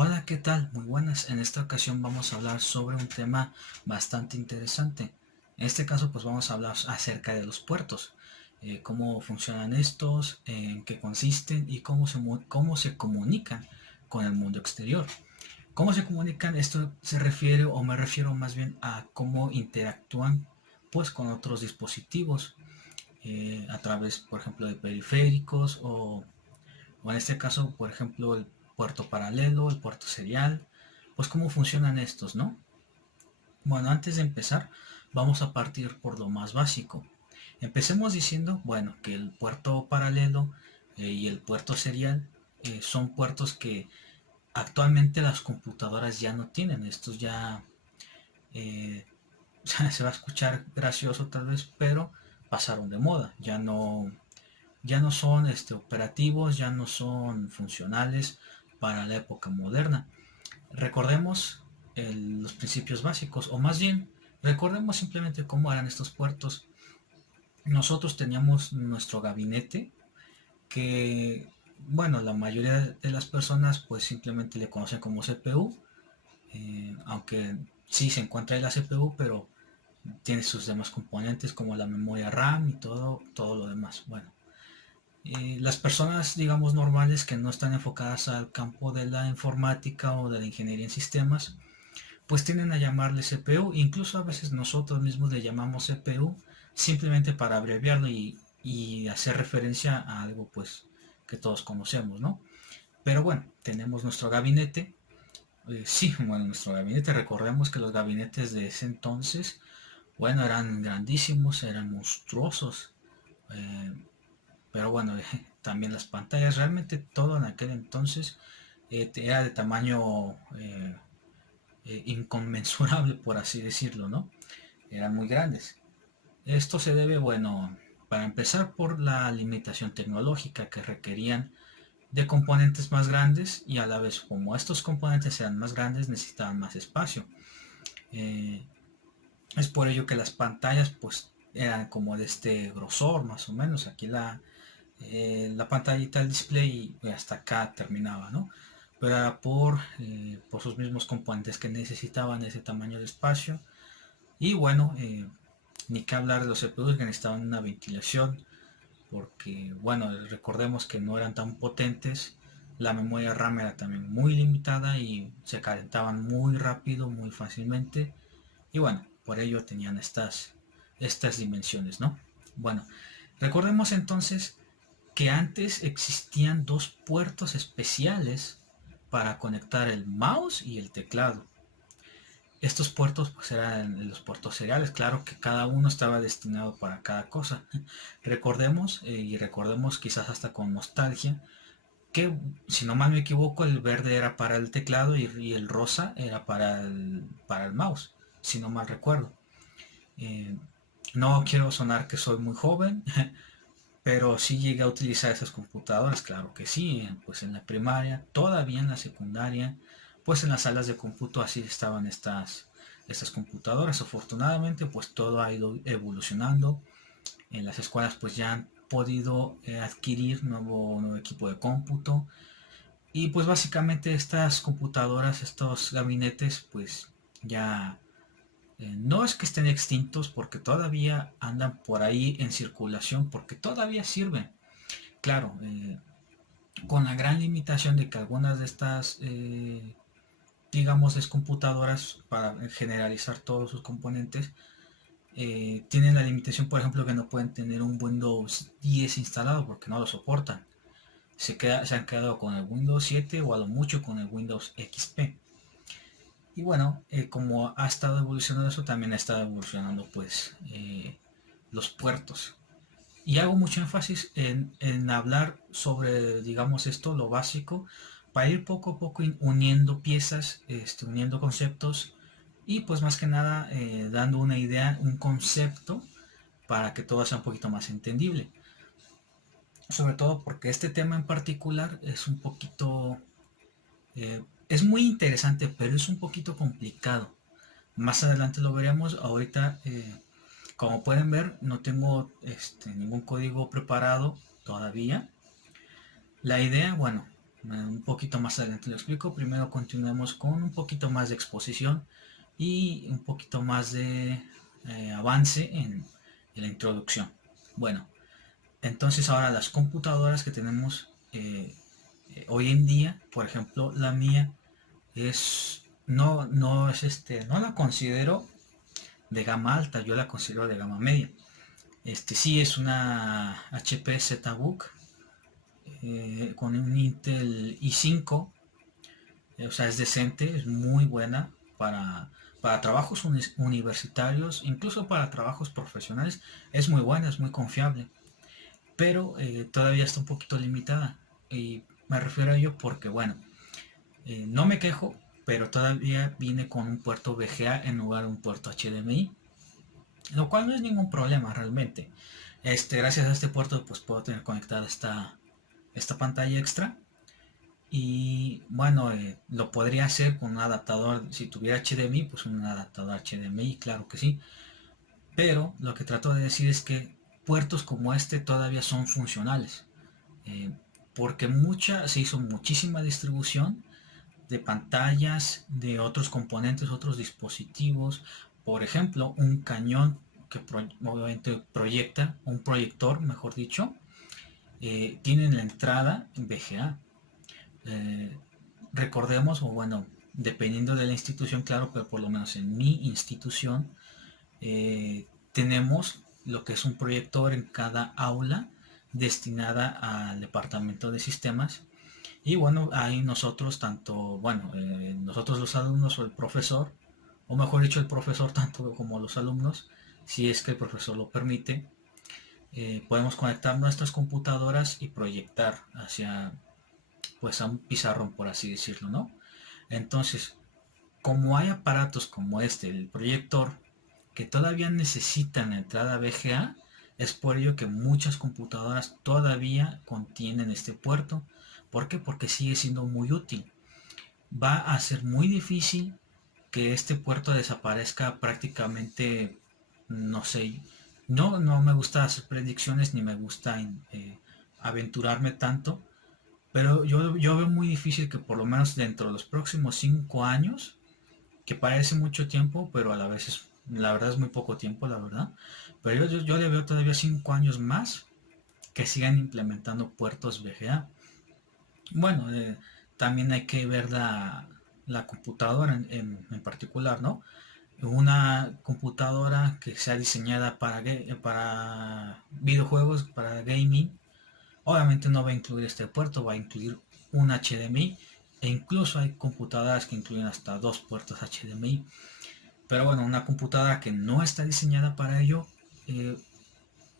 Hola, ¿qué tal? Muy buenas. En esta ocasión vamos a hablar sobre un tema bastante interesante. En este caso, pues vamos a hablar acerca de los puertos, cómo funcionan estos, en qué consisten y cómo se comunican con el mundo exterior. ¿Cómo se comunican? Esto se refiere, o me refiero más bien a cómo interactúan, pues, con otros dispositivos, a través, por ejemplo, de periféricos o en este caso, por ejemplo, el puerto paralelo, el puerto serial, pues cómo funcionan estos, ¿no? Bueno, antes de empezar, vamos a partir por lo más básico. Empecemos diciendo, bueno, que el puerto paralelo y el puerto serial son puertos que actualmente las computadoras ya no tienen. Estos ya eh, se va a escuchar gracioso tal vez, pero pasaron de moda. Ya no son operativos, ya no son funcionales para la época moderna. Recordemos los principios básicos, o más bien, recordemos simplemente cómo eran estos puertos. Nosotros teníamos nuestro gabinete que, bueno, la mayoría de las personas pues simplemente le conocen como CPU, aunque sí se encuentra ahí la CPU, pero tiene sus demás componentes como la memoria RAM y todo lo demás. Bueno, las personas, digamos, normales que no están enfocadas al campo de la informática o de la ingeniería en sistemas, pues tienden a llamarle CPU. Incluso a veces nosotros mismos le llamamos CPU simplemente para abreviarlo y hacer referencia a algo pues que todos conocemos, ¿no? Pero bueno, tenemos nuestro gabinete. Sí, bueno, nuestro gabinete, recordemos que los gabinetes de ese entonces, bueno, eran grandísimos, eran monstruosos. Eh, pero bueno, también las pantallas, realmente todo en aquel entonces era de tamaño inconmensurable, por así decirlo, ¿no? Eran muy grandes. Esto se debe, bueno, para empezar por la limitación tecnológica que requerían de componentes más grandes y a la vez como estos componentes eran más grandes necesitaban más espacio. Eh, es por ello que las pantallas pues eran como de este grosor más o menos. Aquí la pantallita del display y hasta acá terminaba, ¿no? Pero era por sus mismos componentes que necesitaban ese tamaño de espacio. Y bueno, ni que hablar de los CPUs que necesitaban una ventilación, porque bueno, recordemos que no eran tan potentes, la memoria RAM era también muy limitada y se calentaban muy rápido, muy fácilmente, y bueno, por ello tenían estas dimensiones, ¿no? Bueno, recordemos entonces que antes existían dos puertos especiales para conectar el mouse y el teclado. Estos puertos pues eran los puertos seriales, claro que cada uno estaba destinado para cada cosa. Recordemos, y recordemos quizás hasta con nostalgia, que si no mal me equivoco el verde era para el teclado y el rosa era para el mouse, si no mal recuerdo. Eh, no quiero sonar que soy muy joven, pero sí llegué a utilizar esas computadoras, claro que sí, pues en la primaria, todavía en la secundaria, pues en las salas de cómputo así estaban estas computadoras. Afortunadamente, pues todo ha ido evolucionando. En las escuelas pues ya han podido adquirir nuevo equipo de cómputo y pues básicamente estas computadoras, estos gabinetes pues ya no es que estén extintos porque todavía andan por ahí en circulación, porque todavía sirven. Claro, con la gran limitación de que algunas de estas, digamos, es computadoras para generalizar todos sus componentes, tienen la limitación, por ejemplo, que no pueden tener un Windows 10 instalado porque no lo soportan. Se han quedado con el Windows 7 o a lo mucho con el Windows XP. Y bueno, como ha estado evolucionando eso, también ha estado evolucionando pues los puertos. Y hago mucho énfasis en hablar sobre, digamos, esto, lo básico, para ir poco a poco uniendo piezas, uniendo conceptos y pues más que nada dando una idea, un concepto para que todo sea un poquito más entendible. Sobre todo porque este tema en particular es un poquito, es muy interesante, pero es un poquito complicado. Más adelante lo veremos. Ahorita, como pueden ver, no tengo ningún código preparado todavía. La idea, bueno, Un poquito más adelante lo explico. Primero continuemos con un poquito más de exposición y un poquito más de avance en la introducción. Bueno, entonces ahora las computadoras que tenemos hoy en día, por ejemplo, la mía es no es no la considero de gama alta, yo la considero de gama media. Sí es una HP ZBook con un Intel i5, o sea, es decente, es muy buena para trabajos universitarios, incluso para trabajos profesionales, es muy buena, es muy confiable, pero todavía está un poquito limitada. Y me refiero a ello porque, bueno, no me quejo, pero todavía viene con un puerto VGA en lugar de un puerto HDMI, lo cual no es ningún problema realmente. Gracias a este puerto pues puedo tener conectada esta pantalla extra. Y bueno, lo podría hacer con un adaptador, si tuviera HDMI, pues un adaptador HDMI, claro que sí. Pero lo que trato de decir es que puertos como este todavía son funcionales. eh, Porque se hizo muchísima distribución de pantallas, de otros componentes, otros dispositivos. Por ejemplo, un cañón que obviamente proyecta, un proyector, mejor dicho, tiene en la entrada VGA. Eh, Recordemos, o bueno, dependiendo de la institución, claro, pero por lo menos en mi institución tenemos lo que es un proyector en cada aula destinada al departamento de sistemas. Y bueno, ahí nosotros, tanto, bueno, nosotros los alumnos o el profesor, o mejor dicho, el profesor tanto como los alumnos, si es que el profesor lo permite, podemos conectar nuestras computadoras y proyectar hacia, pues, a un pizarrón, por así decirlo, ¿no? Entonces, como hay aparatos como el proyector, que todavía necesitan entrada VGA, es por ello que muchas computadoras todavía contienen este puerto. ¿Por qué? Porque sigue siendo muy útil. Va a ser muy difícil que este puerto desaparezca prácticamente, no sé, no me gusta hacer predicciones ni me gusta aventurarme tanto, pero yo veo muy difícil que por lo menos dentro de los próximos 5 años, que parece mucho tiempo, pero a la vez la verdad es muy poco tiempo, la verdad. Pero yo le veo todavía 5 años más que sigan implementando puertos VGA. Bueno, también hay que ver la computadora en particular, ¿no? Una computadora que sea diseñada para videojuegos, para gaming, obviamente no va a incluir este puerto, va a incluir un HDMI, e incluso hay computadoras que incluyen hasta dos puertos HDMI. Pero bueno, una computadora que no está diseñada para ello, eh,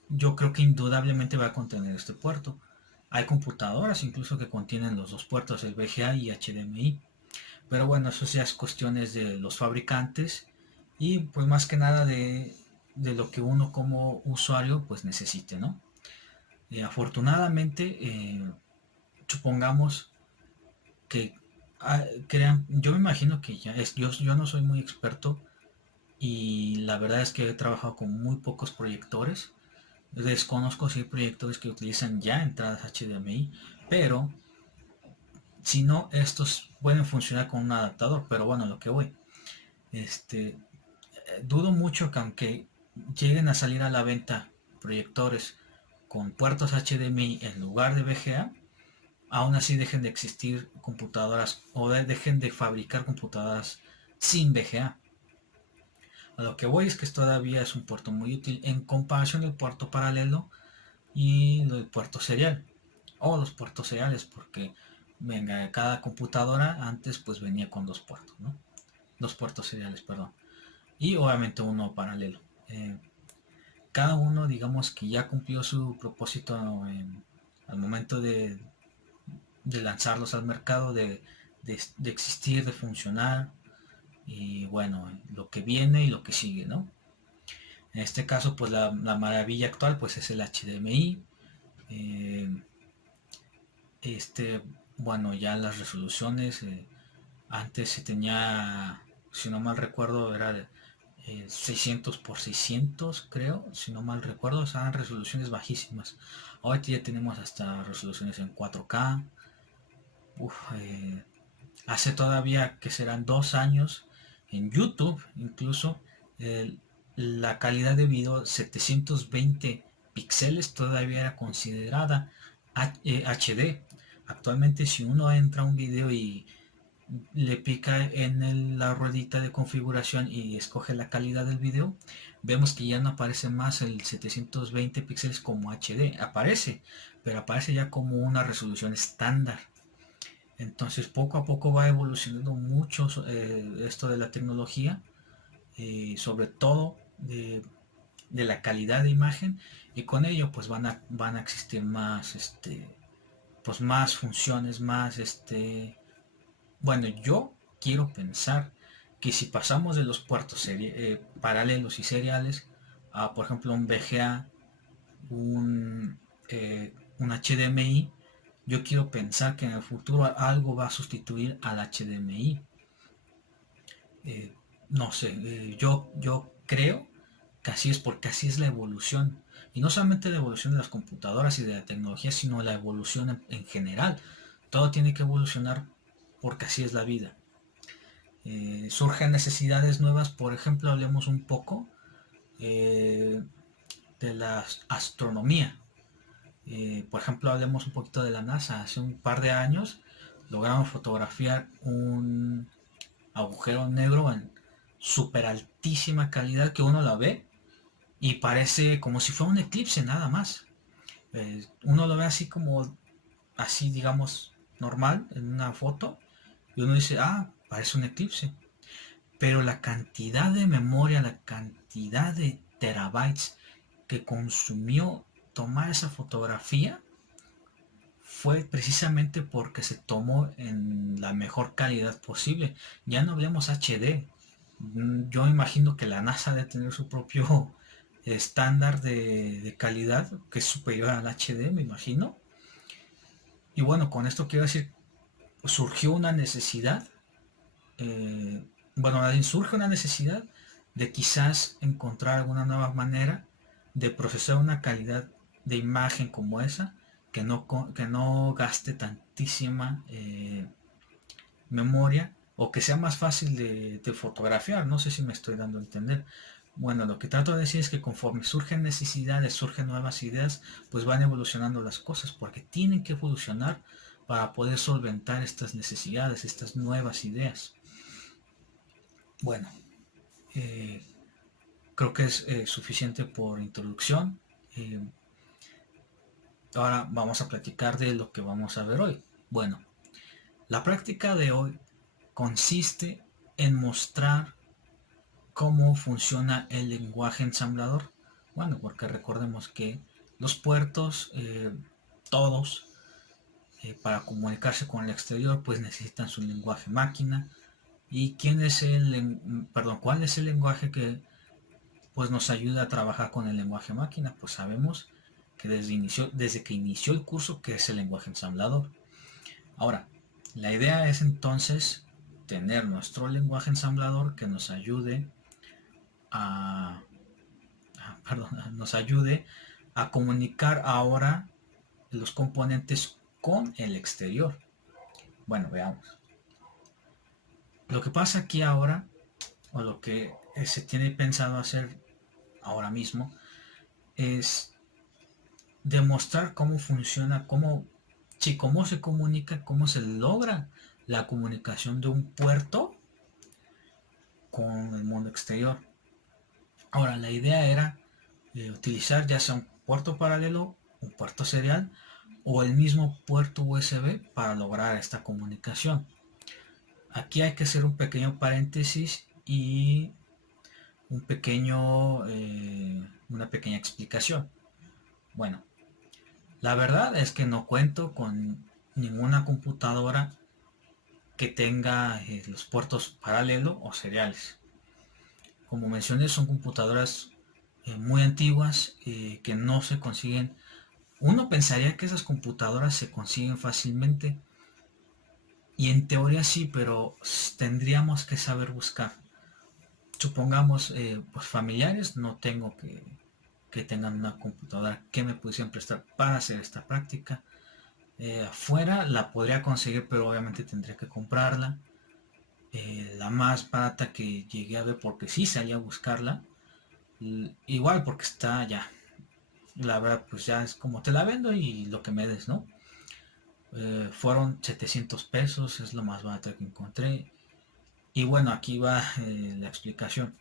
yo creo que indudablemente va a contener este puerto. Hay computadoras incluso que contienen los dos puertos, el VGA y HDMI. Pero bueno, eso ya es cuestiones de los fabricantes y pues más que nada de lo que uno como usuario pues necesite, ¿no? Afortunadamente, supongamos que crean, yo me imagino que yo no soy muy experto y la verdad es que he trabajado con muy pocos proyectores. Desconozco si hay proyectores que utilizan ya entradas HDMI, pero si no, estos pueden funcionar con un adaptador. Pero bueno, lo que voy, dudo mucho que aunque lleguen a salir a la venta proyectores con puertos HDMI en lugar de VGA, aún así dejen de existir computadoras o dejen de fabricar computadoras sin VGA. A lo que voy es que todavía es un puerto muy útil en comparación del puerto paralelo y el puerto serial o los puertos seriales, porque venga, cada computadora antes pues venía con dos puertos, ¿no? Dos puertos seriales, perdón, y obviamente uno paralelo. Cada uno, digamos que ya cumplió su propósito al momento de lanzarlos al mercado, de existir, de funcionar, y bueno, lo que viene y lo que sigue, ¿no? En este caso, pues la maravilla actual pues es el HDMI. Eh, bueno, ya las resoluciones, antes se tenía, si no mal recuerdo, era de 600 por 600, creo, si no mal recuerdo, o sea, eran resoluciones bajísimas. Ahora ya tenemos hasta resoluciones en 4K. uf, hace todavía que serán 2 años en YouTube incluso el- la calidad de video 720 píxeles todavía era considerada HD. Actualmente si uno entra a un video y le pica en la ruedita de configuración y escoge la calidad del video, vemos que ya no aparece más el 720 píxeles como HD. Aparece, pero aparece ya como una resolución estándar. Entonces poco a poco va evolucionando mucho esto de la tecnología, sobre todo de la calidad de imagen, y con ello pues van a existir más pues más funciones, más bueno, yo quiero pensar que si pasamos de los puertos paralelos y seriales a, por ejemplo, un VGA, un HDMI, yo quiero pensar que en el futuro algo va a sustituir al HDMI. Eh, no sé, yo creo que así es, porque así es la evolución. Y no solamente la evolución de las computadoras y de la tecnología, sino la evolución en general. Todo tiene que evolucionar porque así es la vida. Surgen necesidades nuevas, por ejemplo, hablemos un poco eh, de la astronomía. Por ejemplo, hablemos un poquito de la NASA. Hace un par de años lograron fotografiar un agujero negro en super altísima calidad que uno la ve y parece como si fuera un eclipse nada más. Uno lo ve así como, así digamos, normal en una foto y uno dice, ah, parece un eclipse. Pero la cantidad de memoria, la cantidad de terabytes que consumió tomar esa fotografía fue precisamente porque se tomó en la mejor calidad posible. Ya no hablemos HD. Yo imagino que la NASA debe tener su propio estándar de calidad que es superior al HD, me imagino. Y bueno, con esto quiero decir, surgió una necesidad, eh, bueno, surge una necesidad de quizás encontrar alguna nueva manera de procesar una calidad de imagen como esa que no gaste tantísima memoria o que sea más fácil de fotografiar. No sé si me estoy dando a entender. Bueno, lo que trato de decir es que conforme surgen necesidades, surgen nuevas ideas, pues van evolucionando las cosas, porque tienen que evolucionar para poder solventar estas necesidades, estas nuevas ideas. Bueno, eh, creo que es suficiente por introducción. Eh, Ahora vamos a platicar de lo que vamos a ver hoy. Bueno, la práctica de hoy consiste en mostrar cómo funciona el lenguaje ensamblador. Bueno, porque recordemos que los puertos, todos, para comunicarse con el exterior, pues necesitan su lenguaje máquina. ¿Y cuál es el lenguaje que pues nos ayuda a trabajar con el lenguaje máquina? Pues sabemos que desde que inició el curso, que es el lenguaje ensamblador. Ahora, la idea es entonces tener nuestro lenguaje ensamblador que nos ayude a, nos ayude a comunicar ahora los componentes con el exterior. Bueno, veamos. Lo que pasa aquí ahora, o lo que se tiene pensado hacer ahora mismo, es demostrar cómo funciona, cómo se comunica, cómo se logra la comunicación de un puerto con el mundo exterior. Ahora, la idea era utilizar ya sea un puerto paralelo, un puerto serial o el mismo puerto USB para lograr esta comunicación. Aquí hay que hacer un pequeño paréntesis y una pequeña explicación. Bueno, la verdad es que no cuento con ninguna computadora que tenga los puertos paralelo o seriales. Como mencioné, son computadoras muy antiguas que no se consiguen. Uno pensaría que esas computadoras se consiguen fácilmente y en teoría sí, pero tendríamos que saber buscar. Supongamos, pues familiares, no tengo que tengan una computadora que me pudiesen prestar para hacer esta práctica. Afuera la podría conseguir, pero obviamente tendría que comprarla. La más barata que llegué a ver, porque sí salí a buscarla, igual porque está ya, la verdad pues ya es como te la vendo y lo que me des, ¿no? Fueron 700 pesos, es lo más barato que encontré. Y bueno, aquí va la explicación.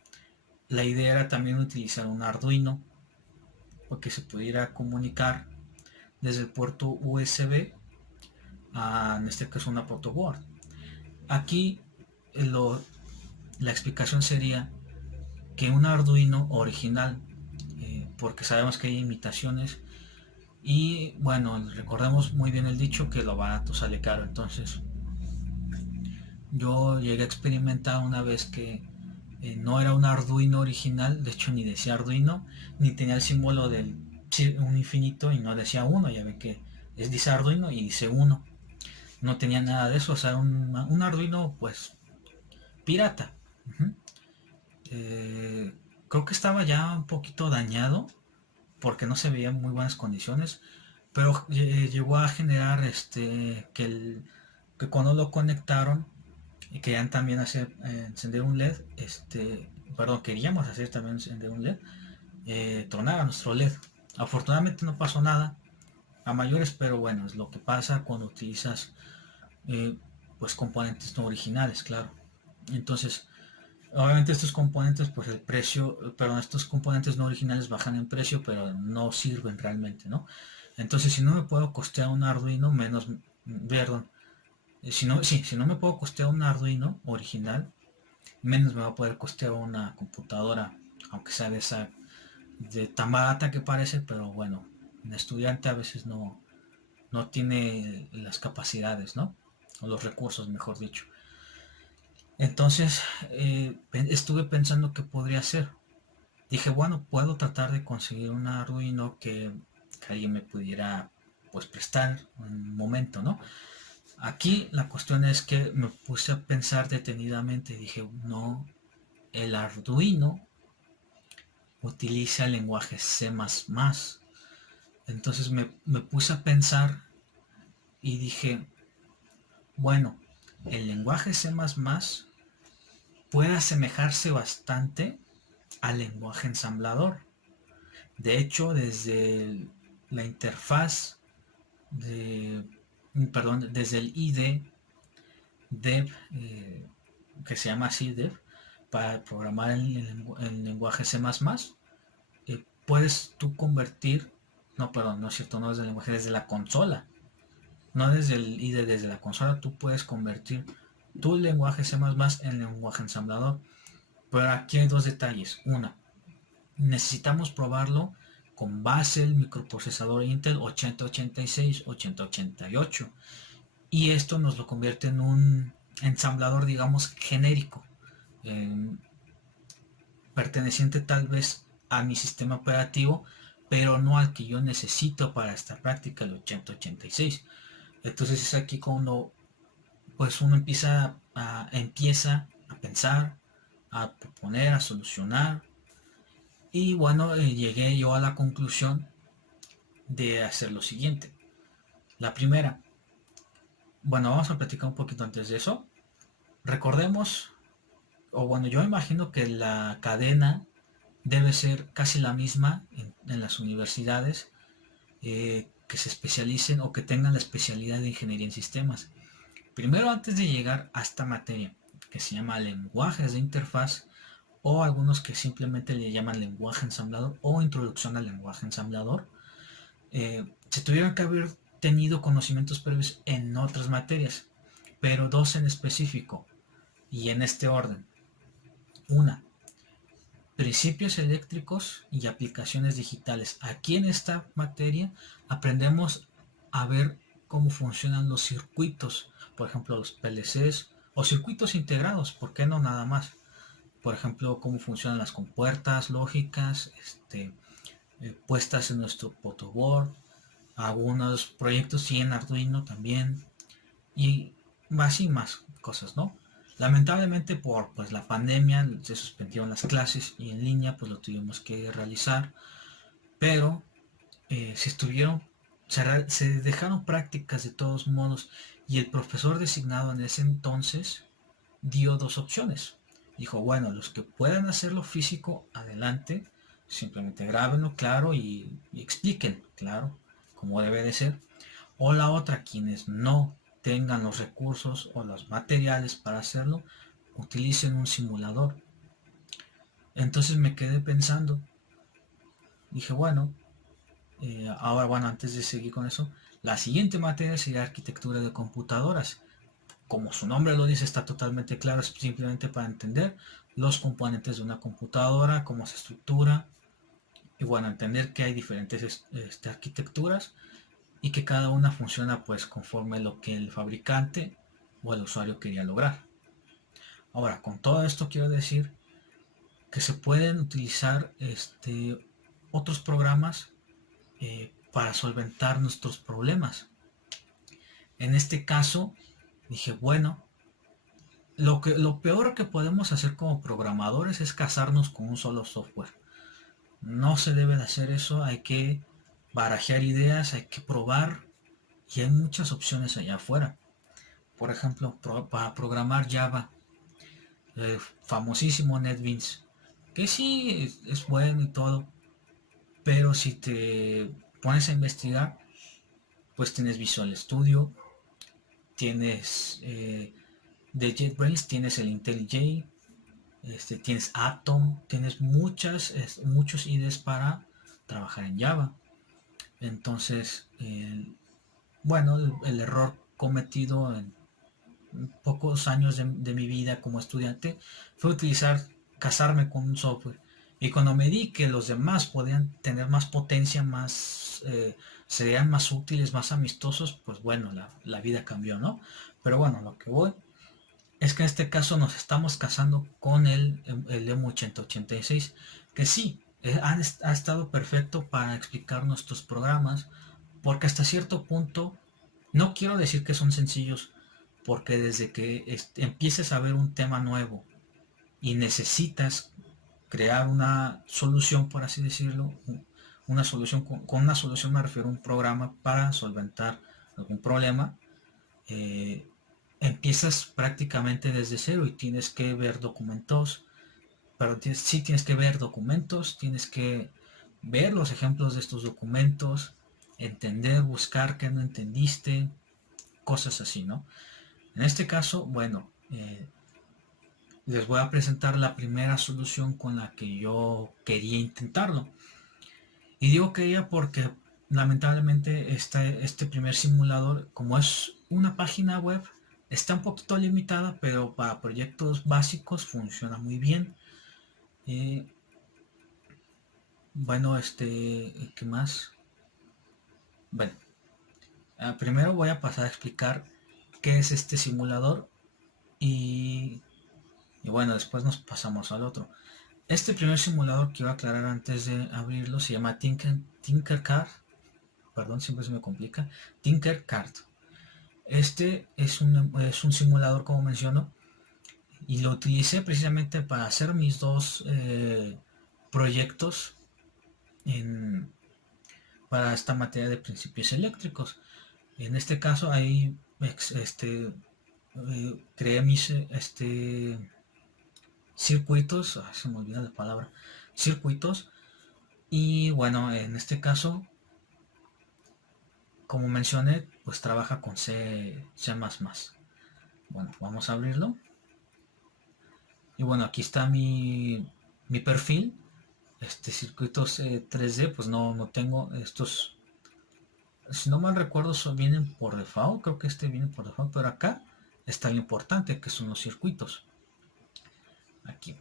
La idea era también utilizar un Arduino porque se pudiera comunicar desde el puerto USB a, en este caso, una protoboard. Aquí la explicación sería que un Arduino original, porque sabemos que hay imitaciones y bueno, recordemos muy bien el dicho que lo barato sale caro. Entonces yo llegué a experimentar una vez que no era un Arduino original, de hecho ni decía Arduino, ni tenía el símbolo del un infinito y no decía uno, ya ve que dice Arduino y dice uno. No tenía nada de eso, o sea, un Arduino pues pirata. Uh-huh. eh, Creo que estaba ya un poquito dañado porque no se veía en muy buenas condiciones, pero llegó a generar que cuando lo conectaron y querían también hacer encender un LED, perdón, queríamos hacer también encender un LED, tronaba nuestro LED. Afortunadamente no pasó nada a mayores, pero bueno, es lo que pasa cuando utilizas eh, pues componentes no originales, claro. Entonces, obviamente estos componentes, pues el precio, perdón, estos componentes no originales bajan en precio, pero no sirven realmente, ¿no? Entonces, si no me puedo costear un Arduino, menos, perdón, si no me puedo costear un Arduino original, menos me va a poder costear una computadora, aunque sea de esa, de tan barata que parece, pero bueno, un estudiante a veces no tiene las capacidades, ¿no? O los recursos, mejor dicho. Entonces estuve pensando qué podría hacer. Dije, bueno, puedo tratar de conseguir un Arduino que alguien me pudiera pues prestar un momento, ¿no? Aquí la cuestión es que me puse a pensar detenidamente y dije, no, el Arduino utiliza el lenguaje C++. Entonces me puse a pensar y dije, bueno, el lenguaje C++ puede asemejarse bastante al lenguaje ensamblador. De hecho, desde la interfaz de, desde el IDE dev, que se llama así dev, para programar el lenguaje C++, puedes tú convertir, no, perdón, no es cierto, no desde el lenguaje, desde la consola, no desde el IDE, desde la consola tú puedes convertir tu lenguaje C++ en lenguaje ensamblador. Pero aquí hay dos detalles. Una, necesitamos probarlo con base el microprocesador Intel 8086, 8088. Y esto nos lo convierte en un ensamblador, digamos, genérico, eh, perteneciente tal vez a mi sistema operativo, pero no al que yo necesito para esta práctica, el 8086. Entonces es aquí cuando pues uno empieza a pensar, a proponer, a solucionar. Y bueno, llegué yo a la conclusión de hacer lo siguiente. La primera, bueno, vamos a platicar un poquito antes de eso. Recordemos, o bueno, yo imagino que la cadena debe ser casi la misma en las universidades que se especialicen o que tengan la especialidad de ingeniería en sistemas. Primero, antes de llegar a esta materia, que se llama lenguajes de interfaz, o algunos que simplemente le llaman lenguaje ensamblador o introducción al lenguaje ensamblador, se tuvieron que haber tenido conocimientos previos en otras materias, pero dos en específico, y en este orden. Una, principios eléctricos y aplicaciones digitales. Aquí en esta materia aprendemos a ver cómo funcionan los circuitos, por ejemplo los PLCs o circuitos integrados, ¿por qué no nada más? Por ejemplo, cómo funcionan las compuertas lógicas, puestas en nuestro protoboard, algunos proyectos sí en Arduino también, y más y más cosas, ¿no? Lamentablemente por pues, la pandemia se suspendieron las clases y en línea pues lo tuvimos que realizar, pero se estuvieron se dejaron prácticas de todos modos y el profesor designado en ese entonces dio dos opciones. Dijo, bueno, los que puedan hacerlo físico, adelante, simplemente grábenlo, claro, y expliquen, claro, como debe de ser. O la otra, quienes no tengan los recursos o los materiales para hacerlo, utilicen un simulador. Entonces me quedé pensando, dije, bueno, ahora bueno, antes de seguir con eso, la siguiente materia sería arquitectura de computadoras. Como su nombre lo dice, está totalmente claro, es simplemente para entender los componentes de una computadora, cómo se estructura, y bueno, entender que hay diferentes arquitecturas y que cada una funciona pues conforme lo que el fabricante o el usuario quería lograr. Ahora, con todo esto quiero decir que se pueden utilizar otros programas para solventar nuestros problemas. En este caso, dije, bueno, lo peor que podemos hacer como programadores es casarnos con un solo software. No se debe de hacer eso, hay que barajear ideas, hay que probar y hay muchas opciones allá afuera. Por ejemplo, para programar Java, el famosísimo NetBeans, que sí es bueno y todo, pero si te pones a investigar, pues tienes Visual Studio, tienes de JetBrains, tienes el IntelliJ, tienes Atom, tienes muchos IDEs para trabajar en Java. Entonces, bueno, el error cometido en pocos años de mi vida como estudiante fue casarme con un software. Y cuando me di que los demás podían tener más potencia, serían más útiles, más amistosos, pues bueno, la vida cambió, ¿no? Pero bueno, lo que voy es que en este caso nos estamos casando con el EMU 8086, que sí, ha estado perfecto para explicar nuestros programas, porque hasta cierto punto, no quiero decir que son sencillos, porque desde que empieces a ver un tema nuevo y necesitas crear una solución, por así decirlo, una solución, con una solución me refiero a un programa para solventar algún problema, eh, empiezas prácticamente desde cero y tienes que ver documentos, pero sí tienes que ver documentos, tienes que ver los ejemplos de estos documentos, entender, buscar qué no entendiste, cosas así, ¿no? En este caso, bueno, les voy a presentar la primera solución con la que yo quería intentarlo. Y digo quería porque lamentablemente este primer simulador, como es una página web, está un poquito limitada, pero para proyectos básicos funciona muy bien. Eh, bueno, ¿qué más? Bueno, primero voy a pasar a explicar qué es este simulador y, y bueno, después nos pasamos al otro. Este primer simulador, quiero aclarar antes de abrirlo, se llama Tinkercad. Perdón, siempre se me complica. Tinkercad. Es un simulador, como menciono, y lo utilicé precisamente para hacer mis dos proyectos en, para esta materia de principios eléctricos. En este caso, ahí creé mis circuitos, se me olvida la palabra, circuitos, y bueno, en este caso, como mencioné, pues trabaja con C++. Bueno, vamos a abrirlo. Y bueno, aquí está mi perfil. Circuitos 3D, pues no tengo estos. Si no mal recuerdo, vienen por default. Creo que viene por default, pero acá está lo importante, que son los circuitos. Aquí.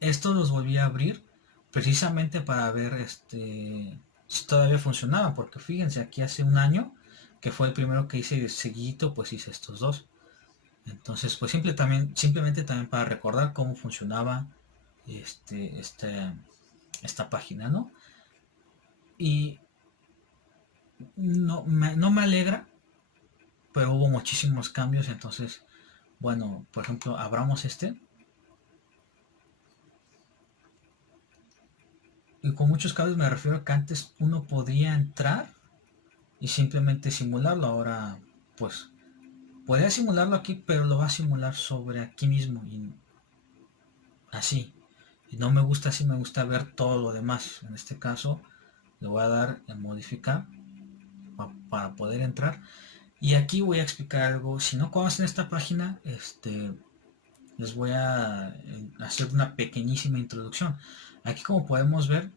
Estos los volví a abrir precisamente para ver si todavía funcionaba, porque fíjense, aquí hace un año, que fue el primero que hice seguido, pues hice estos dos. Entonces, pues simplemente también para recordar cómo funcionaba este, este, esta página, ¿no? Y no me alegra, pero hubo muchísimos cambios, entonces, bueno, por ejemplo, abramos y con muchos cambios me refiero a que antes uno podía entrar y simplemente simularlo. Ahora pues podría simularlo aquí, pero lo va a simular sobre aquí mismo y así. Y no me gusta así, me gusta ver todo lo demás. En este caso le voy a dar en modificar para poder entrar. Y aquí voy a explicar algo. Si no conocen esta página, les voy a hacer una pequeñísima introducción. Aquí, como podemos ver,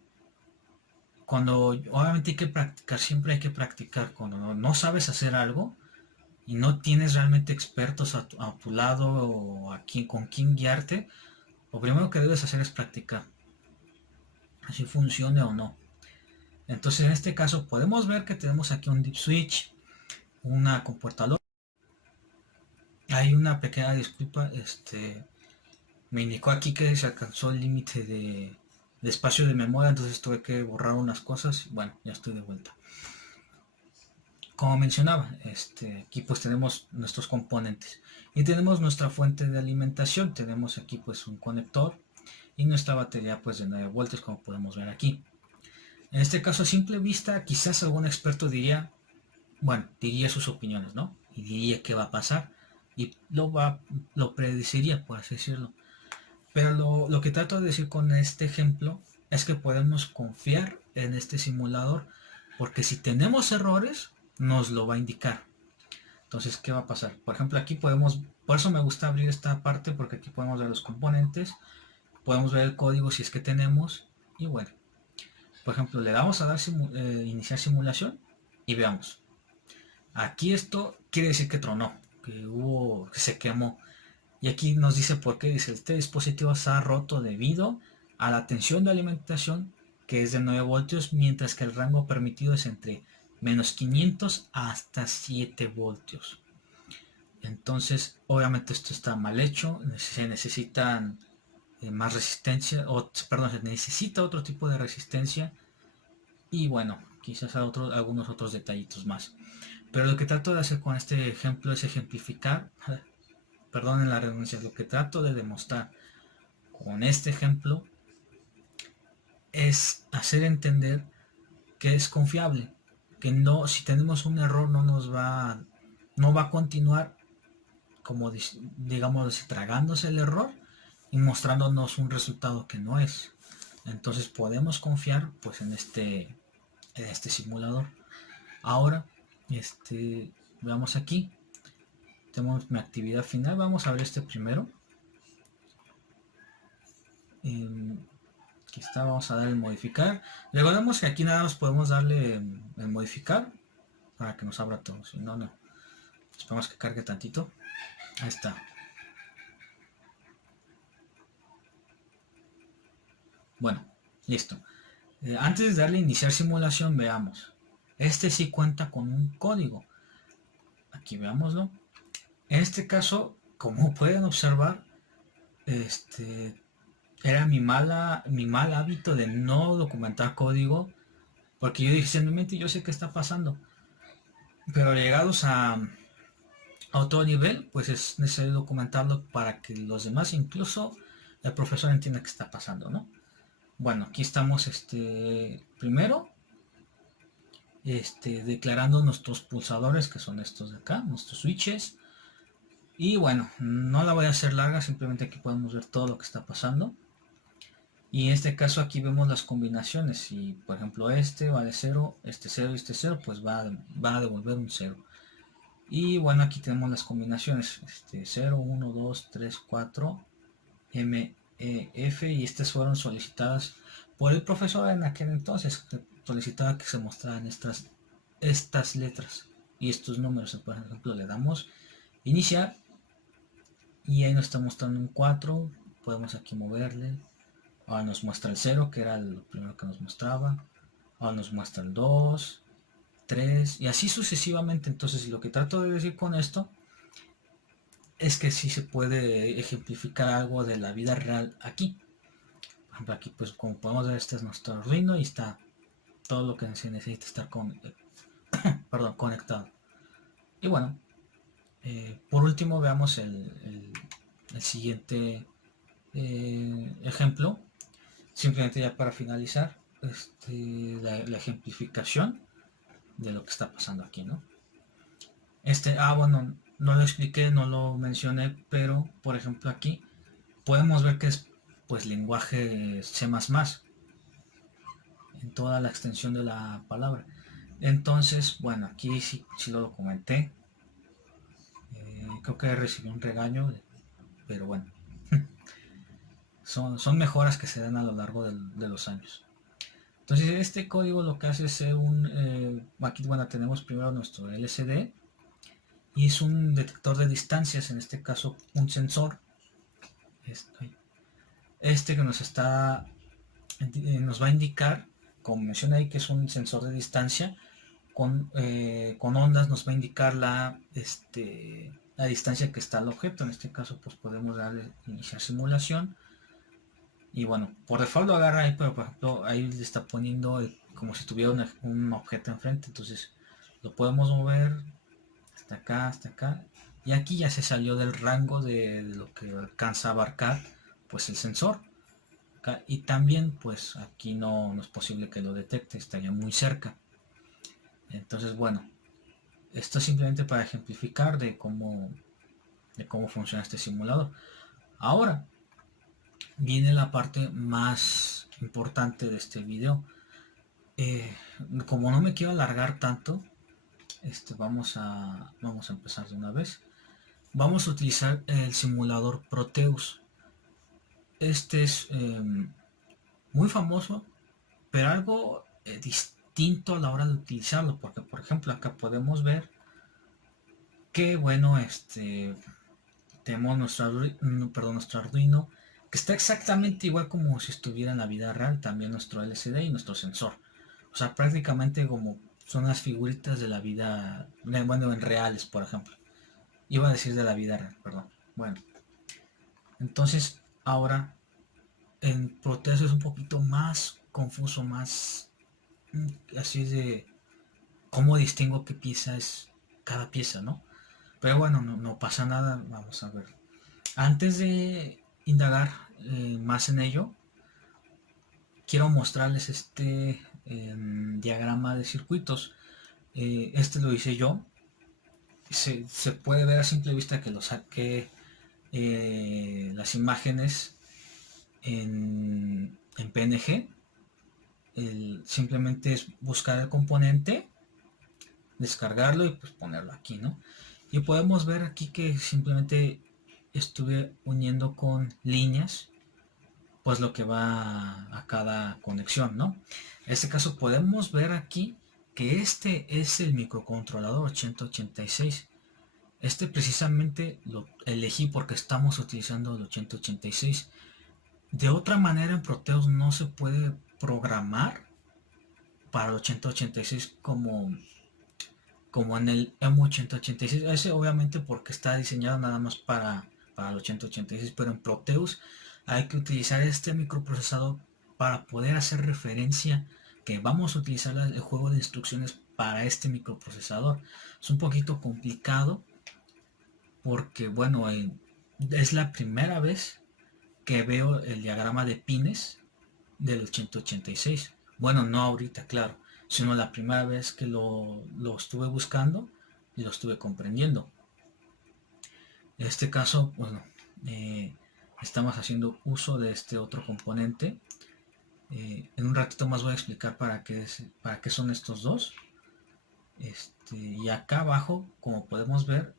cuando obviamente hay que practicar, siempre hay que practicar. Cuando no sabes hacer algo y no tienes realmente expertos a tu lado o con quien guiarte, lo primero que debes hacer es practicar, así funcione o no. Entonces, en este caso podemos ver que tenemos aquí un deep switch, una compuerta lógica. Hay una pequeña disculpa, me indicó aquí que se alcanzó el límite de espacio de memoria, entonces tuve que borrar unas cosas. Bueno, ya estoy de vuelta. Como mencionaba, aquí pues tenemos nuestros componentes y tenemos nuestra fuente de alimentación. Tenemos aquí pues un conector y nuestra batería pues de 9 voltios, como podemos ver aquí. En este caso, a simple vista, quizás algún experto diría, bueno, diría sus opiniones, ¿no? Y diría qué va a pasar y lo predeciría, por así decirlo. Pero lo que trato de decir con este ejemplo es que podemos confiar en este simulador, porque si tenemos errores nos lo va a indicar. Entonces, ¿qué va a pasar? Por ejemplo, aquí podemos, por eso me gusta abrir esta parte, porque aquí podemos ver los componentes, podemos ver el código si es que tenemos, y bueno, por ejemplo, le damos a dar iniciar simulación y veamos. Aquí esto quiere decir que tronó, que se quemó. Y aquí nos dice por qué. Dice, este dispositivo está roto debido a la tensión de alimentación, que es de 9 voltios, mientras que el rango permitido es entre menos 500 hasta 7 voltios. Entonces, obviamente esto está mal hecho, se necesitan más resistencia, perdón, se necesita otro tipo de resistencia y bueno, quizás algunos otros detallitos más. Pero lo que trato de hacer con este ejemplo es ejemplificar, perdonen la redundancia, lo que trato de demostrar con este ejemplo es hacer entender que es confiable, que no, si tenemos un error no va a continuar como digamos tragándose el error y mostrándonos un resultado que no es. Entonces podemos confiar pues en este simulador. Ahora, veamos aquí, tenemos mi actividad final, vamos a ver este primero. Aquí está, vamos a dar el modificar. Recordemos que aquí nada más podemos darle el modificar para que nos abra todo. Si no, no. Esperamos que cargue tantito. Ahí está. Bueno, listo. Antes de darle iniciar simulación, veamos. Este sí cuenta con un código. Aquí veámoslo. En este caso, como pueden observar, era mi mal hábito de no documentar código, porque yo dije, simplemente yo sé qué está pasando. Pero llegados a otro nivel, pues es necesario documentarlo para que los demás, incluso el profesor, entienda qué está pasando, ¿no? Bueno, aquí estamos, primero, declarando nuestros pulsadores, que son estos de acá, nuestros switches. Y bueno, no la voy a hacer larga, simplemente aquí podemos ver todo lo que está pasando. Y en este caso aquí vemos las combinaciones. Si por ejemplo este vale 0, este 0 y este 0, pues va a devolver un 0. Y bueno, aquí tenemos las combinaciones. 0, 1, 2, 3, 4, M, E, F. Y estas fueron solicitadas por el profesor en aquel entonces. Solicitaba que se mostraran estas letras y estos números. Por ejemplo, le damos iniciar. Y ahí nos está mostrando un 4. Podemos aquí moverle. Ahora nos muestra el 0, que era lo primero que nos mostraba. Ahora nos muestra el 2, 3 y así sucesivamente. Entonces lo que trato de decir con esto es que sí se puede ejemplificar algo de la vida real aquí. Por ejemplo, aquí pues como podemos ver, este es nuestro Arduino y está todo lo que se necesita estar conectado. Y bueno, por último veamos el siguiente ejemplo. Simplemente ya para finalizar la ejemplificación de lo que está pasando aquí, ¿no? Bueno, no lo expliqué, no lo mencioné, pero por ejemplo aquí podemos ver que es pues lenguaje C++ en toda la extensión de la palabra. Entonces, bueno, aquí sí lo documenté. Creo que recibí un regaño, pero bueno, son mejoras que se dan a lo largo de los años. Entonces, este código lo que hace es ser aquí, bueno, tenemos primero nuestro LCD y es un detector de distancias, en este caso un sensor. Que nos va a indicar, como menciona ahí, que es un sensor de distancia. Con ondas nos va a indicar la distancia que está el objeto. En este caso pues podemos darle iniciar simulación y bueno, por default lo agarra ahí, pero por ejemplo ahí le está poniendo como si tuviera un objeto enfrente. Entonces lo podemos mover hasta acá, y aquí ya se salió del rango de lo que alcanza a abarcar pues el sensor. Y también pues aquí no es posible que lo detecte, estaría muy cerca. Entonces bueno, esto es simplemente para ejemplificar de cómo funciona este simulador. Ahora viene la parte más importante de este video. Como no me quiero alargar tanto, vamos a empezar de una vez. Vamos a utilizar el simulador Proteus. Este es muy famoso, pero algo distinto a la hora de utilizarlo, porque por ejemplo acá podemos ver que bueno, tenemos nuestro Arduino, que está exactamente igual como si estuviera en la vida real, también nuestro LCD y nuestro sensor. O sea, prácticamente como son las figuritas de la vida, bueno, en reales, por ejemplo. Iba a decir de la vida real, perdón. Bueno, entonces ahora en Proteus es un poquito más confuso, más así de cómo distingo qué pieza es cada pieza, ¿no? Pero bueno, no pasa nada, vamos a ver. Antes de indagar más en ello, quiero mostrarles este diagrama de circuitos. Lo hice yo. Se puede ver a simple vista que lo saqué las imágenes en PNG. Simplemente es buscar el componente, descargarlo y pues ponerlo aquí, ¿no? Y podemos ver aquí que simplemente estuve uniendo con líneas pues lo que va a cada conexión, ¿no? En este caso podemos ver aquí que este es el microcontrolador 8086. Precisamente lo elegí porque estamos utilizando el 8086. De otra manera en Proteus no se puede programar para el 8086 como en el M8086. Ese obviamente porque está diseñado nada más para el 8086, pero en Proteus hay que utilizar este microprocesador para poder hacer referencia que vamos a utilizar el juego de instrucciones para este microprocesador. Es un poquito complicado porque bueno, es la primera vez que veo el diagrama de pines del 8086. Bueno, no ahorita, claro, sino la primera vez que lo estuve buscando y lo estuve comprendiendo. En este caso, bueno, estamos haciendo uso de este otro componente. En un ratito más voy a explicar para qué son estos dos. Y acá abajo, como podemos ver,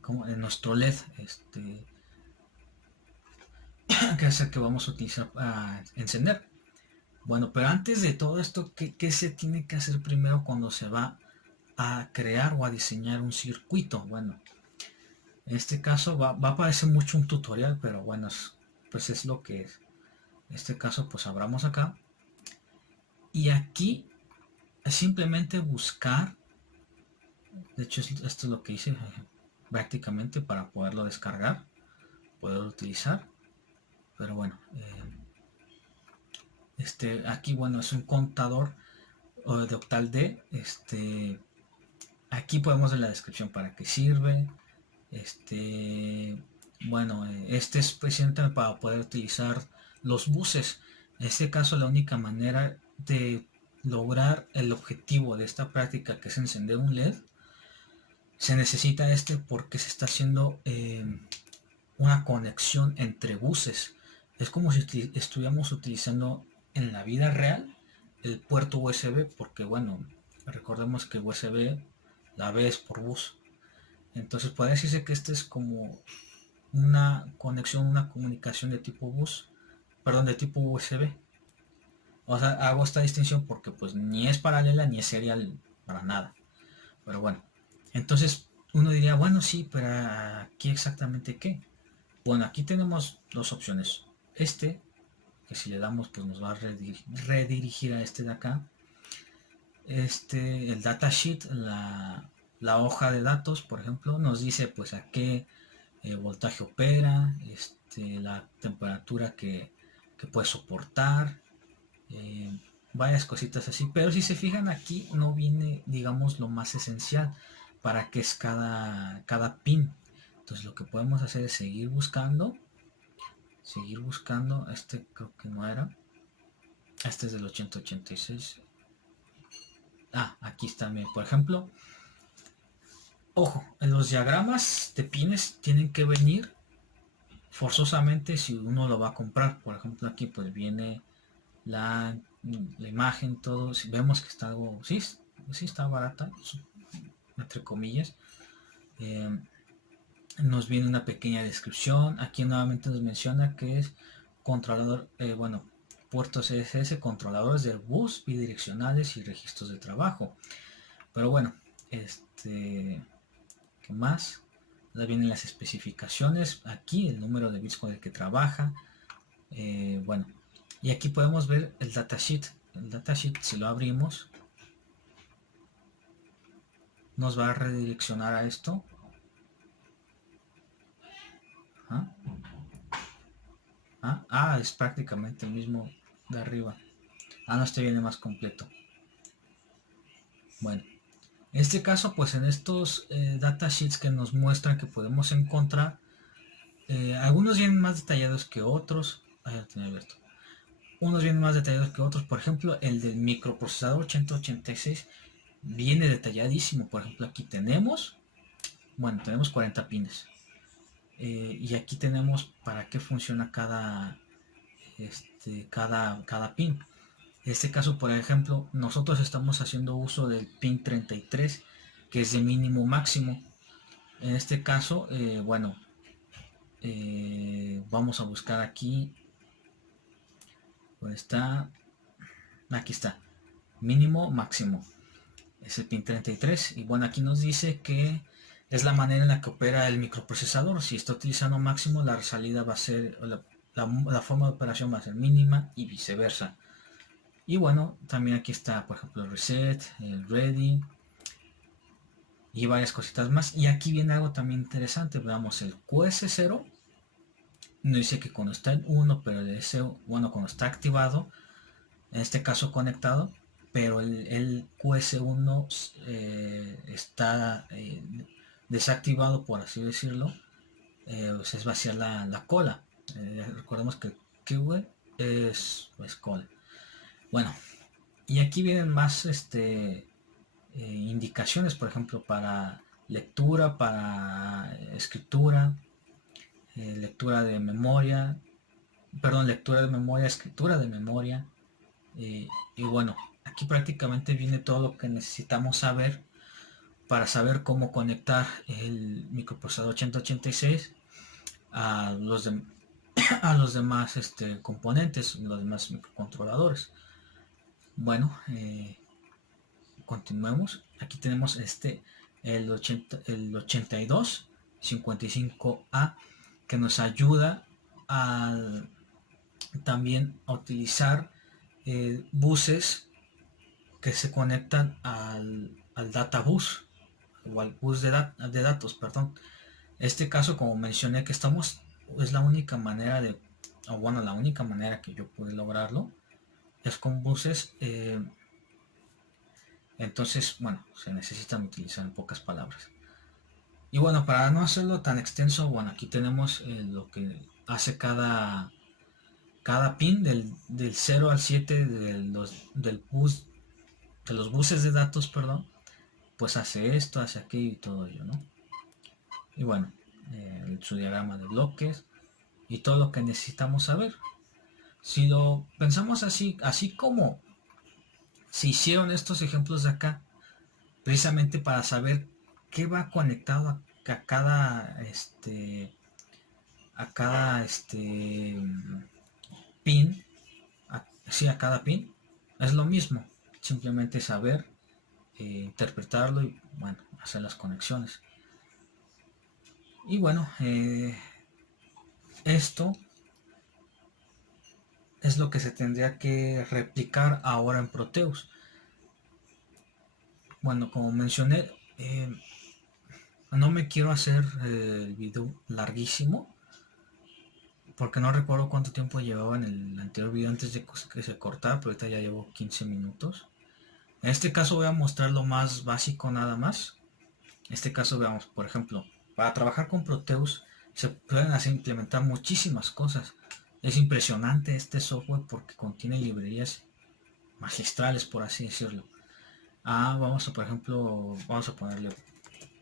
como en nuestro LED, que es el que vamos a utilizar para encender. Bueno, pero antes de todo esto, ¿qué se tiene que hacer primero cuando se va a crear o a diseñar un circuito? Bueno, en este caso va a parecer mucho un tutorial, pero bueno, pues es lo que es. En este caso, pues abramos acá. Y aquí es simplemente buscar. De hecho, esto es lo que hice prácticamente para poderlo descargar, poderlo utilizar. Pero bueno, aquí bueno es un contador de octal D. Aquí podemos ver la descripción para qué sirve. Bueno, es precisamente para poder utilizar los buses. En este caso, la única manera de lograr el objetivo de esta práctica, que es encender un LED, se necesita porque se está haciendo una conexión entre buses. Es como si estuviéramos utilizando en la vida real el puerto USB, porque bueno, recordemos que USB, la B es por bus. Entonces puede decirse que este es como una conexión, una comunicación de tipo bus, perdón, de tipo USB. O sea, hago esta distinción porque pues ni es paralela ni es serial para nada. Pero bueno, entonces uno diría, bueno, sí, pero aquí exactamente qué. Bueno, aquí tenemos dos opciones. Que si le damos, pues nos va a redirigir a este de acá. El datasheet, la hoja de datos, por ejemplo, nos dice pues a qué voltaje opera, la temperatura que puede soportar, eh, varias cositas así. Pero si se fijan aquí no viene, digamos, lo más esencial para qué es cada pin. Entonces lo que podemos hacer es seguir buscando. Creo que no era. Este es del 8086. Aquí está, por ejemplo. Ojo, en los diagramas de pines tienen que venir forzosamente si uno lo va a comprar. Por ejemplo, aquí pues viene la imagen, todo. Si vemos que está algo, sí está barata, entre comillas. Nos viene una pequeña descripción. Aquí nuevamente nos menciona que es controlador, puertos CSS, controladores de bus, bidireccionales y registros de trabajo. Pero bueno, ¿qué más? Vienen las especificaciones, aquí el número de bits con el que trabaja. Bueno, y aquí podemos ver el datasheet. El datasheet, si lo abrimos, nos va a redireccionar a esto. Es prácticamente el mismo de arriba. No, este viene más completo. Bueno, en este caso, pues en estos datasheets que nos muestran que podemos encontrar, algunos vienen más detallados que otros. Unos vienen más detallados que otros. Por ejemplo, el del microprocesador 8086 viene detalladísimo. Por ejemplo, aquí tenemos 40 pines. Y aquí tenemos para qué funciona cada pin. En este caso, por ejemplo, nosotros estamos haciendo uso del pin 33, que es de mínimo máximo. En este caso, vamos a buscar aquí. ¿Dónde está? Aquí está. Mínimo, máximo. Es el pin 33. Y bueno, aquí nos dice que es la manera en la que opera el microprocesador. Si está utilizando máximo, la salida va a ser, la forma de operación va a ser mínima y viceversa. Y bueno, también aquí está, por ejemplo, el reset, el ready y varias cositas más. Y aquí viene algo también interesante. Veamos el QS0. No dice que cuando está en 1, pero el deseo, cuando está activado, en este caso conectado, pero el QS1 está desactivado, por así decirlo. Es vaciar la cola. Recordemos que QE es cola. Bueno, y aquí vienen más indicaciones, por ejemplo, para lectura, para escritura, lectura de memoria, escritura de memoria. Y bueno, aquí prácticamente viene todo lo que necesitamos saber para saber cómo conectar el microprocesador 8086 a los demás componentes, los demás microcontroladores. Bueno, continuemos. Aquí tenemos el 8255A, que nos ayuda también a utilizar buses que se conectan al databus o al bus de datos, perdón. Este caso, como mencioné, que es la única manera la única manera que yo pude lograrlo es con buses. Entonces, bueno, se necesitan utilizar en pocas palabras. Y bueno, para no hacerlo tan extenso, bueno, aquí tenemos lo que hace cada pin del 0 al 7 del bus que los buses de datos, perdón, pues hace esto, hace aquello y todo ello, ¿no? Y bueno, su diagrama de bloques y todo lo que necesitamos saber. Si lo pensamos así como se hicieron estos ejemplos de acá, precisamente para saber qué va conectado a cada pin, a cada pin, es lo mismo, simplemente saber interpretarlo y bueno, hacer las conexiones. Y bueno, esto es lo que se tendría que replicar ahora en Proteus. Bueno, como mencioné, no me quiero hacer el video larguísimo, porque no recuerdo cuánto tiempo llevaba en el anterior video antes de que se cortara, pero ahorita ya llevo 15 minutos. En este caso voy a mostrar lo más básico nada más. En este caso veamos, por ejemplo, para trabajar con Proteus se pueden implementar muchísimas cosas. Es impresionante este software porque contiene librerías magistrales, por así decirlo. Vamos a, por ejemplo, vamos a ponerle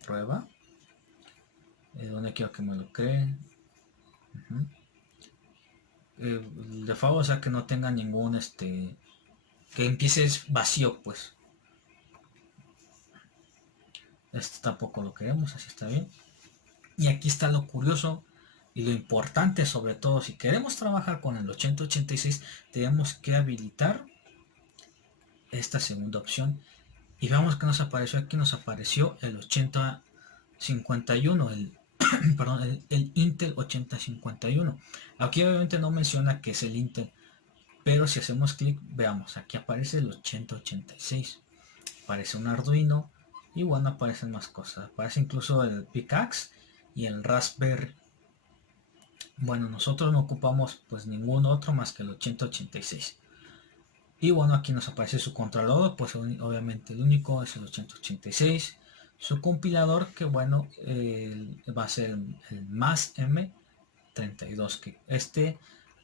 prueba. Donde quiero que me lo cree. De favor, o sea, que no tenga ningún, que empiece vacío, pues. Este tampoco lo queremos, así está bien. Y aquí está lo curioso y lo importante, sobre todo, si queremos trabajar con el 8086, tenemos que habilitar esta segunda opción. Y veamos que nos apareció aquí, nos apareció el 8051, perdón, el Intel 8051. Aquí obviamente no menciona que es el Intel, pero si hacemos clic, veamos, aquí aparece el 8086, aparece un Arduino y bueno, aparecen más cosas, aparece incluso el Pickaxe y el Raspberry. Bueno, nosotros no ocupamos pues ningún otro más que el 8086. Y bueno, aquí nos aparece su controlador, pues obviamente el único es el 8086. Su compilador, que bueno, va a ser el más M32, que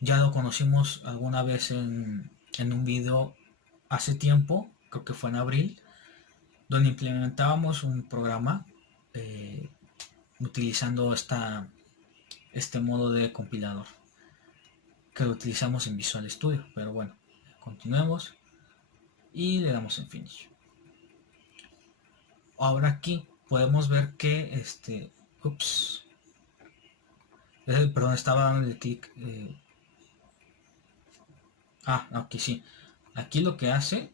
ya lo conocimos alguna vez en un video hace tiempo, creo que fue en abril, donde implementábamos un programa utilizando este modo de compilador, que lo utilizamos en Visual Studio. Pero bueno, continuemos y le damos en Finish. Ahora aquí podemos ver que perdón, estaba dando el clic. Aquí sí. Aquí lo que hace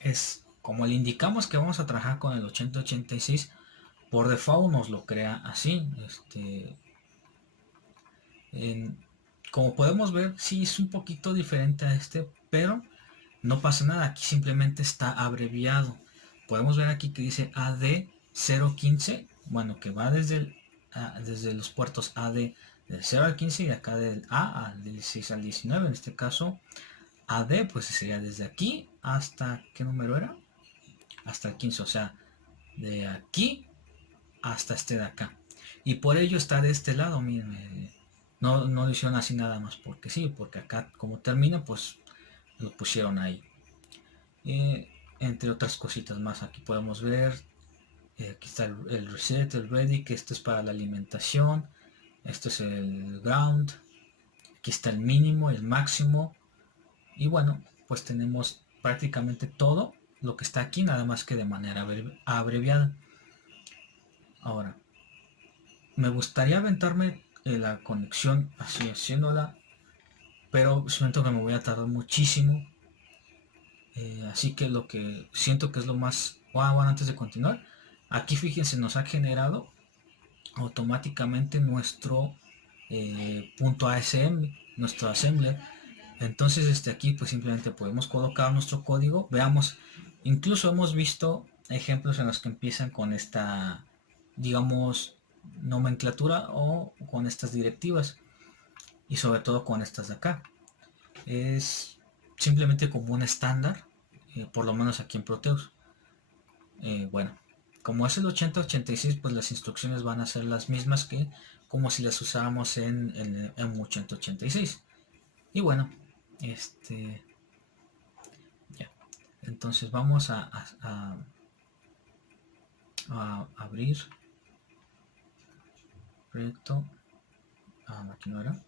es, como le indicamos que vamos a trabajar con el 8086, por default nos lo crea así. Como podemos ver, sí es un poquito diferente a pero no pasa nada. Aquí simplemente está abreviado. Podemos ver aquí que dice AD015, bueno, que va desde los puertos AD del 0 al 15 y acá del A al 16 al 19. En este caso AD pues sería desde aquí hasta, ¿qué número era? Hasta el 15, o sea, de aquí hasta de acá. Y por ello está de este lado, miren, no lo hicieron así nada más porque sí, porque acá como termina pues lo pusieron ahí. Entre otras cositas más, aquí podemos ver, aquí está el reset, el ready, que esto es para la alimentación, esto es el ground, aquí está el mínimo, el máximo, y bueno, pues tenemos prácticamente todo lo que está aquí, nada más que de manera abreviada. Ahora, me gustaría aventarme la conexión así haciéndola, pero siento que me voy a tardar muchísimo. Así que lo que siento que es lo más... Bueno, antes de continuar, aquí fíjense, nos ha generado automáticamente nuestro punto ASM, nuestro assembler. Entonces aquí pues simplemente podemos colocar nuestro código. Veamos, incluso hemos visto ejemplos en los que empiezan con esta, digamos, nomenclatura o con estas directivas, y sobre todo con estas de acá. Es simplemente como un estándar, por lo menos aquí en Proteus. Bueno, como es el 8086, pues las instrucciones van a ser las mismas que como si las usáramos en el M8086. Y bueno, ya. Entonces vamos a abrir proyecto. Aquí no era.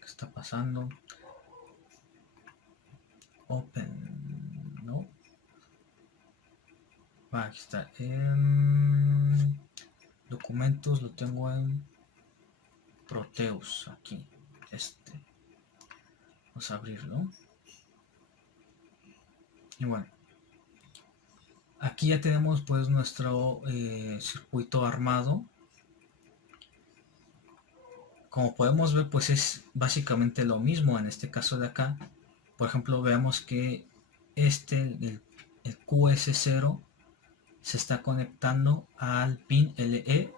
¿Qué está pasando? Open, no. Aquí está. Documentos lo tengo en Proteus, aquí. Vamos a abrirlo. Y bueno, aquí ya tenemos pues nuestro circuito armado. Como podemos ver, pues es básicamente lo mismo en este caso de acá. Por ejemplo, veamos que el QS0 se está conectando al pin LE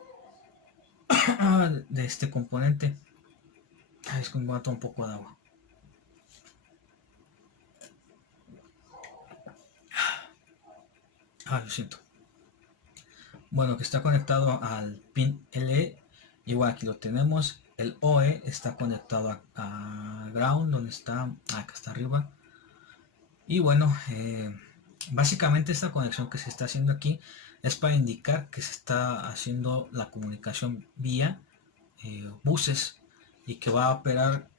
de este componente. Es que me voy a tomar un poco de agua. Lo siento. Bueno, que está conectado al pin LE. Igual aquí lo tenemos. El OE está conectado a ground, donde está, acá está arriba. Y bueno, básicamente esta conexión que se está haciendo aquí es para indicar que se está haciendo la comunicación vía buses y que va a operar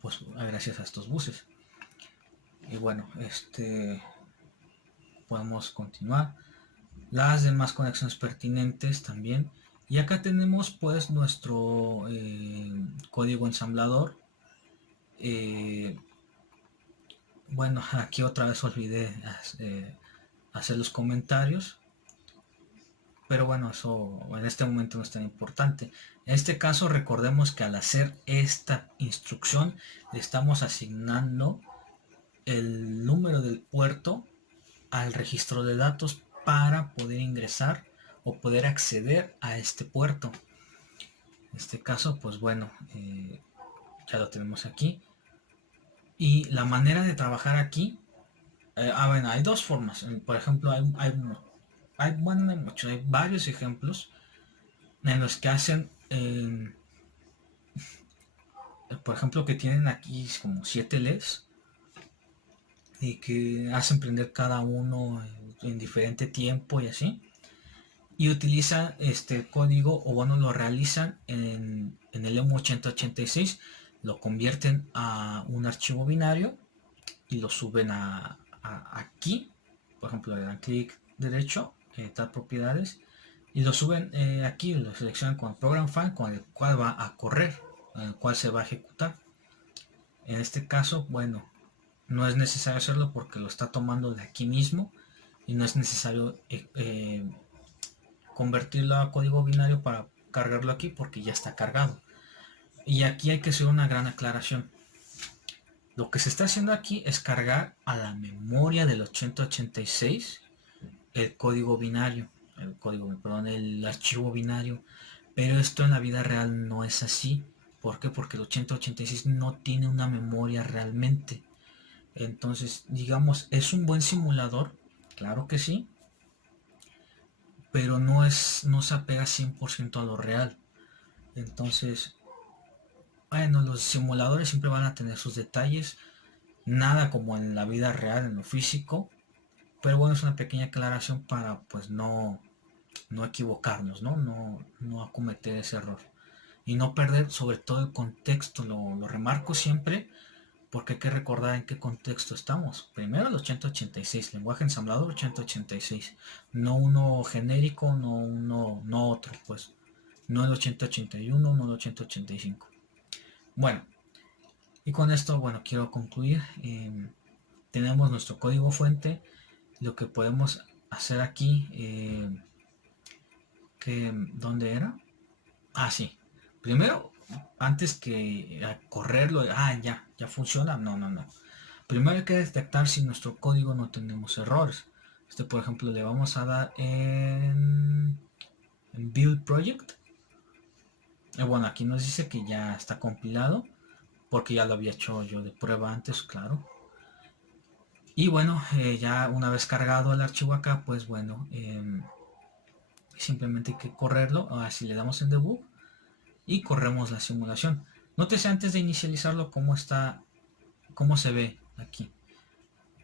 pues, gracias a estos buses. Y bueno, podemos continuar. Las demás conexiones pertinentes también. Y acá tenemos pues nuestro código ensamblador. Bueno, aquí otra vez olvidé hacer los comentarios. Pero bueno, eso en este momento no es tan importante. En este caso recordemos que al hacer esta instrucción le estamos asignando el número del puerto al registro de datos para poder ingresar o poder acceder a este puerto. En este caso, pues bueno, ya lo tenemos aquí. Y la manera de trabajar aquí, bueno, hay dos formas. Por ejemplo, hay varios ejemplos en los que hacen, por ejemplo, que tienen aquí como 7 LEDs y que hacen prender cada uno en diferente tiempo y así. Y utilizan este código, o bueno, lo realizan en el M8086, lo convierten a un archivo binario y lo suben aquí. Por ejemplo, le dan clic derecho, editar propiedades, y lo suben aquí, lo seleccionan con Program File, con el cual va a correr, en el cual se va a ejecutar. En este caso, bueno, no es necesario hacerlo porque lo está tomando de aquí mismo y no es necesario convertirlo a código binario para cargarlo aquí porque ya está cargado. Y aquí hay que hacer una gran aclaración. Lo que se está haciendo aquí es cargar a la memoria del 8086 el código binario, el archivo binario. Pero esto en la vida real no es así. ¿Por qué? Porque el 8086 no tiene una memoria realmente. Entonces, digamos, ¿es un buen simulador? Claro que sí. Pero no se apega 100% a lo real. Entonces, bueno, los simuladores siempre van a tener sus detalles. Nada como en la vida real, en lo físico. Pero bueno, es una pequeña aclaración para pues no equivocarnos, no acometer ese error. Y no perder sobre todo el contexto. Lo remarco siempre porque hay que recordar en qué contexto estamos. Primero el 8086, lenguaje ensamblador 8086. No uno genérico, no otro, pues. No el 8081, no el 8085. Bueno, y con esto, bueno, quiero concluir. Tenemos nuestro código fuente. Lo que podemos hacer aquí, ¿dónde era? Sí. Primero, antes que correrlo, ya funciona. No. Primero hay que detectar si nuestro código no tenemos errores. Por ejemplo, le vamos a dar en Build Project. Bueno, aquí nos dice que ya está compilado, porque ya lo había hecho yo de prueba antes, claro. Y bueno, ya una vez cargado el archivo acá, pues bueno, simplemente hay que correrlo. Así le damos en debug y corremos la simulación. Nótese antes de inicializarlo cómo está, cómo se ve aquí.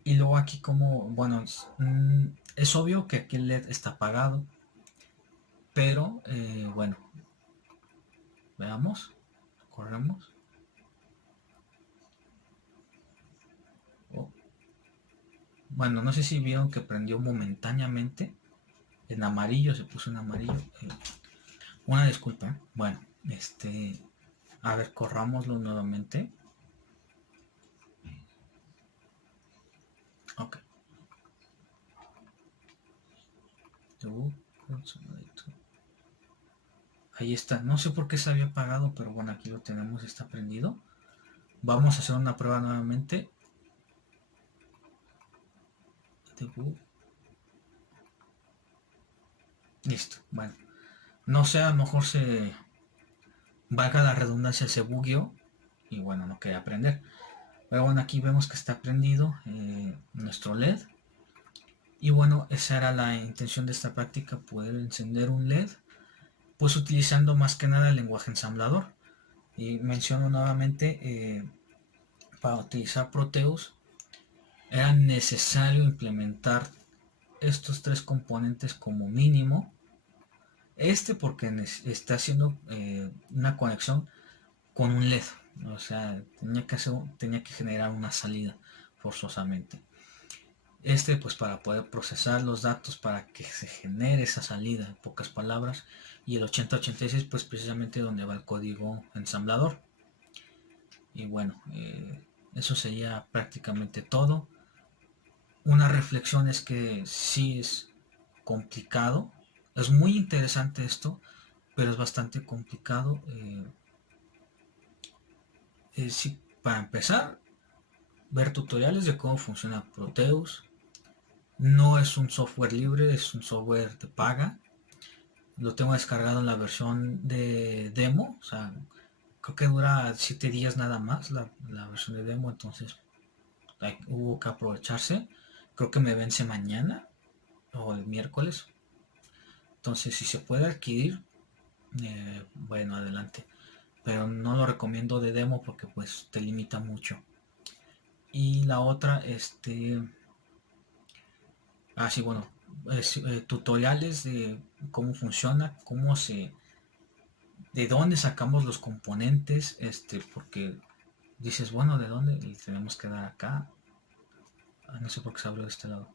Y luego aquí como, bueno, es obvio que aquí el LED está apagado, pero bueno, veamos, corremos. Oh, bueno, no sé si vieron que prendió momentáneamente en amarillo, se puso en amarillo. Una disculpa, ¿eh? Bueno, a ver, corrámoslo nuevamente. Ok. Ahí está. No sé por qué se había apagado, pero bueno, aquí lo tenemos, está prendido. Vamos a hacer una prueba nuevamente. Listo. Bueno, no sé, a lo mejor se valga la redundancia, se bugueó y bueno, no quería prender. Pero bueno, aquí vemos que está prendido nuestro LED. Y bueno, esa era la intención de esta práctica, poder encender un LED, pues utilizando más que nada el lenguaje ensamblador. Y menciono nuevamente, para utilizar Proteus era necesario implementar estos tres componentes como mínimo. Porque está haciendo una conexión con un LED. O sea, tenía que generar una salida forzosamente. Pues para poder procesar los datos para que se genere esa salida, en pocas palabras. Y el 8086 pues precisamente donde va el código ensamblador. Y bueno, eso sería prácticamente todo. Una reflexión es que sí es complicado. Es muy interesante esto, pero es bastante complicado. Sí, para empezar, ver tutoriales de cómo funciona Proteus. No es un software libre, es un software de paga. Lo tengo descargado en la versión de demo. O sea, creo que dura 7 días nada más la versión de demo. Entonces hubo que aprovecharse. Creo que me vence mañana o el miércoles. Entonces, si se puede adquirir, bueno, adelante. Pero no lo recomiendo de demo porque pues te limita mucho. Y la otra, sí, bueno, tutoriales de cómo funciona, de dónde sacamos los componentes, porque dices, bueno, ¿de dónde? Y tenemos que dar acá. No sé por qué se abrió de este lado.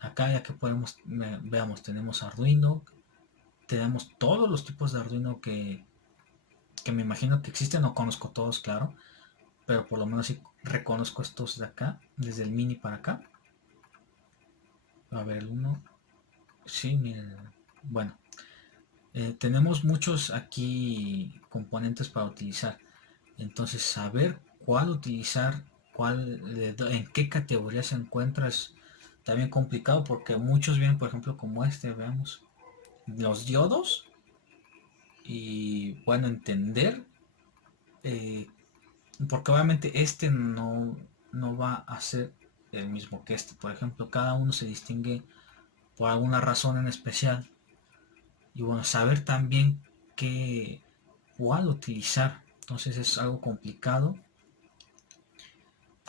Acá ya que podemos, veamos, tenemos Arduino, tenemos todos los tipos de Arduino que me imagino que existen, no conozco todos, claro, pero por lo menos sí reconozco estos de acá, desde el mini para acá. A ver, el uno, sí, miren, bueno, tenemos muchos aquí componentes para utilizar, entonces saber cuál utilizar, en qué categoría se encuentra es también complicado porque muchos vienen, por ejemplo, como veamos, los diodos y bueno, entender, eh, porque obviamente no va a ser el mismo que por ejemplo, cada uno se distingue por alguna razón en especial. Y bueno, saber también cuál utilizar. Entonces es algo complicado.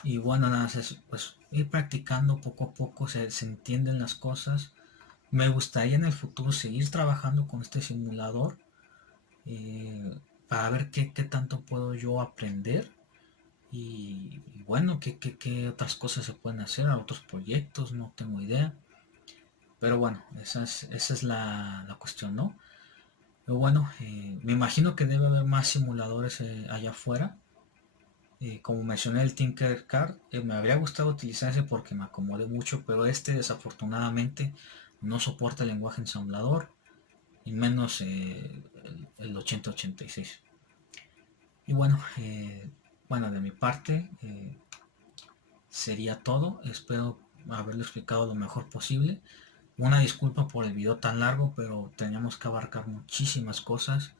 Y bueno, nada, es pues ir practicando poco a poco, se entienden las cosas. Me gustaría en el futuro seguir trabajando con este simulador, para ver qué tanto puedo yo aprender. Y bueno, qué otras cosas se pueden hacer, a otros proyectos, no tengo idea. Pero bueno, esa es la cuestión, ¿no? Pero bueno, me imagino que debe haber más simuladores allá afuera. Como mencioné el Tinkercad, me habría gustado utilizar ese porque me acomodé mucho, pero desafortunadamente no soporta el lenguaje ensamblador y menos el 8086. Y bueno, bueno, de mi parte sería todo. Espero haberlo explicado lo mejor posible. Una disculpa por el video tan largo, pero teníamos que abarcar muchísimas cosas,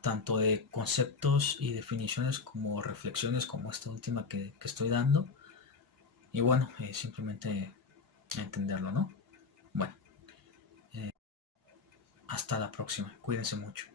tanto de conceptos y definiciones como reflexiones como esta última que estoy dando. Y bueno, simplemente entenderlo, ¿no? Bueno, hasta la próxima. Cuídense mucho.